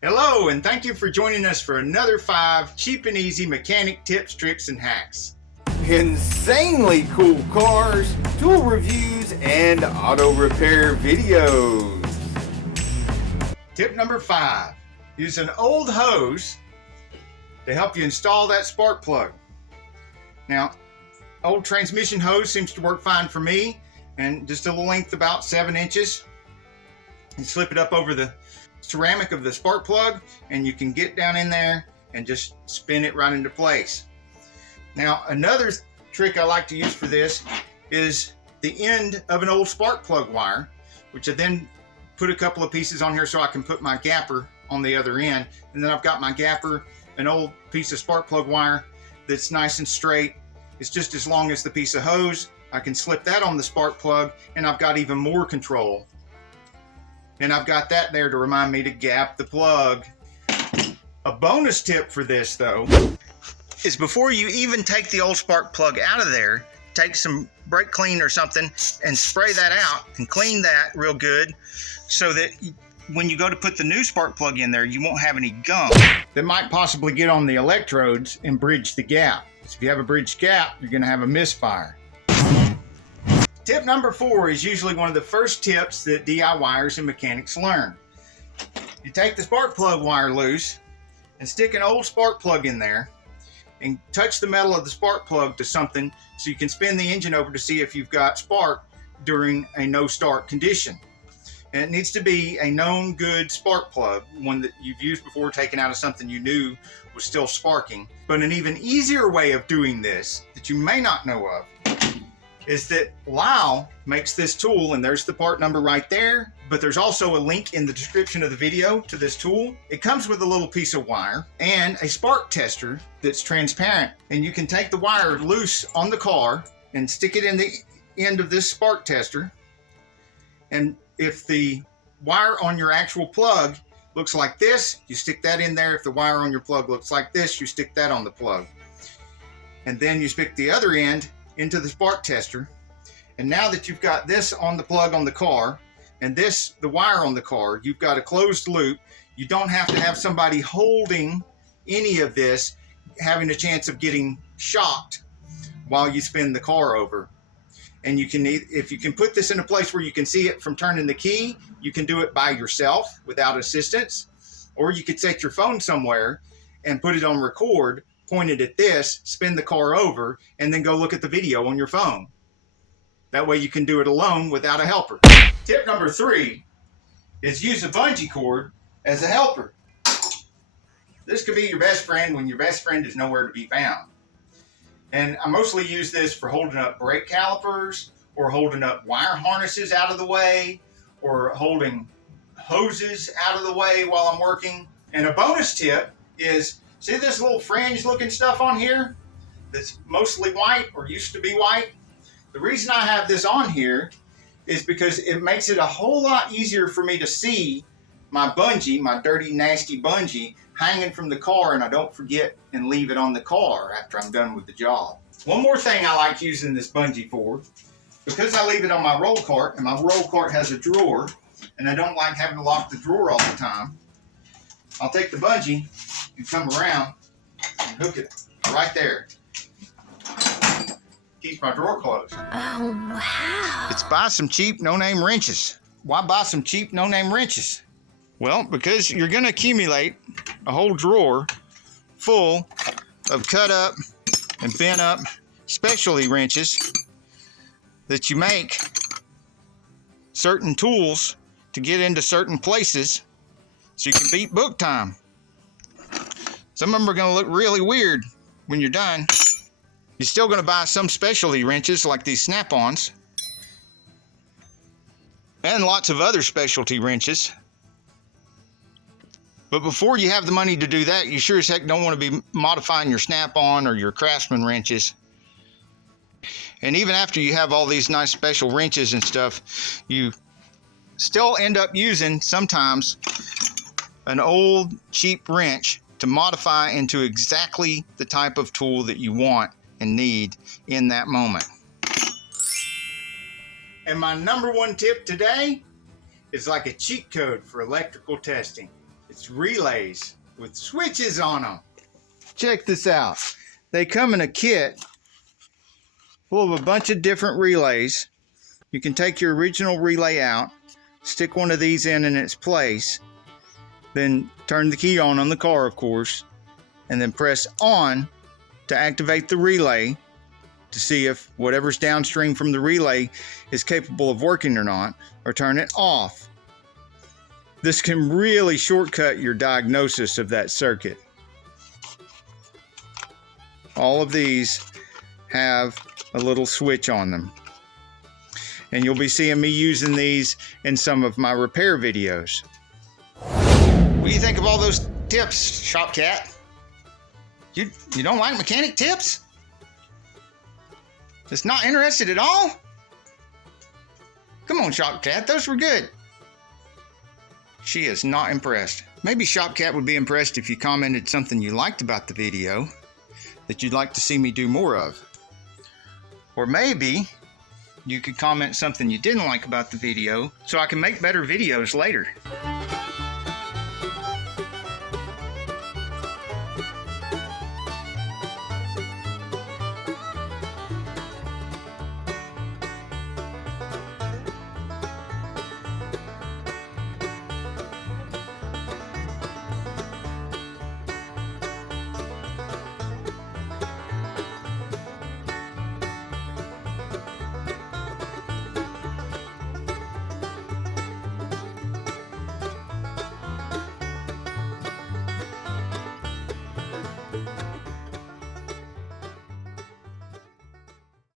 Hello, and thank you for joining us for another 5 cheap and easy mechanic tips, tricks, and hacks. Insanely cool cars, tool reviews, and auto repair videos. Tip number 5. Use an old hose to help you install that spark plug. Now, old transmission hose seems to work fine for me, and just a length about 7 inches. And slip it up over the ceramic of the spark plug, and you can get down in there and just spin it right into place. Now, another trick I like to use for this is the end of an old spark plug wire, which I then put a couple of pieces on here so I can put my gapper on the other end. And then I've got my gapper, an old piece of spark plug wire that's nice and straight. It's just as long as the piece of hose. I can slip that on the spark plug, and I've got even more control. And I've got that there to remind me to gap the plug. A bonus tip for this, though, is before you even take the old spark plug out of there, take some brake clean or something and spray that out and clean that real good so that when you go to put the new spark plug in there, you won't have any gum that might possibly get on the electrodes and bridge the gap. So if you have a bridged gap, you're going to have a misfire. Tip number 4 is usually one of the first tips that DIYers and mechanics learn. You take the spark plug wire loose and stick an old spark plug in there and touch the metal of the spark plug to something so you can spin the engine over to see if you've got spark during a no start condition. And it needs to be a known good spark plug, one that you've used before, taken out of something you knew was still sparking. But an even easier way of doing this that you may not know of is that Lyle makes this tool, and there's the part number right there, but there's also a link in the description of the video to this tool. It comes with a little piece of wire and a spark tester that's transparent, and you can take the wire loose on the car and stick it in the end of this spark tester, and if the wire on your actual plug looks like this, you stick that in there. If the wire on your plug looks like this, you stick that on the plug, and then you stick the other end into the spark tester. And now that you've got this on the plug on the car and this the wire on the car, you've got a closed loop. You don't have to have somebody holding any of this, having a chance of getting shocked while you spin the car over. And you can, if you can put this in a place where you can see it from turning the key, you can do it by yourself without assistance, or you could set your phone somewhere and put it on record, point it at this, spin the car over, and then go look at the video on your phone. That way you can do it alone without a helper. Tip number 3 is use a bungee cord as a helper. This could be your best friend when your best friend is nowhere to be found. And I mostly use this for holding up brake calipers, or holding up wire harnesses out of the way, or holding hoses out of the way while I'm working. And a bonus tip is, see this little fringe looking stuff on here that's mostly white or used to be white? The reason I have this on here is because it makes it a whole lot easier for me to see my bungee, my dirty, nasty bungee, hanging from the car, and I don't forget and leave it on the car after I'm done with the job. One more thing I like using this bungee for, because I leave it on my roll cart, and my roll cart has a drawer, and I don't like having to lock the drawer all the time, I'll take the bungee and come around and hook it right there. Keeps my drawer closed. Oh, wow. It's buy some cheap, no-name wrenches. Why buy some cheap, no-name wrenches? Well, because you're going to accumulate a whole drawer full of cut up and bent up specialty wrenches that you make certain tools to get into certain places so you can beat book time. Some of them are going to look really weird when you're done. You're still going to buy some specialty wrenches like these snap-ons and lots of other specialty wrenches. But before you have the money to do that, you sure as heck don't want to be modifying your snap-on or your Craftsman wrenches. And even after you have all these nice special wrenches and stuff, you still end up using sometimes an old cheap wrench to modify into exactly the type of tool that you want and need in that moment. And my number 1 tip today is like a cheat code for electrical testing. It's relays with switches on them. Check this out. They come in a kit full of a bunch of different relays. You can take your original relay out, stick one of these in its place, then turn the key on the car, of course, and then press on to activate the relay to see if whatever's downstream from the relay is capable of working or not, or turn it off. This can really shortcut your diagnosis of that circuit. All of these have a little switch on them. And you'll be seeing me using these in some of my repair videos. What do you think of all those tips, Shop Cat? You don't like mechanic tips? Just not interested at all? Come on, Shop Cat, those were good. She is not impressed. Maybe Shop Cat would be impressed if you commented something you liked about the video that you'd like to see me do more of. Or maybe you could comment something you didn't like about the video so I can make better videos later.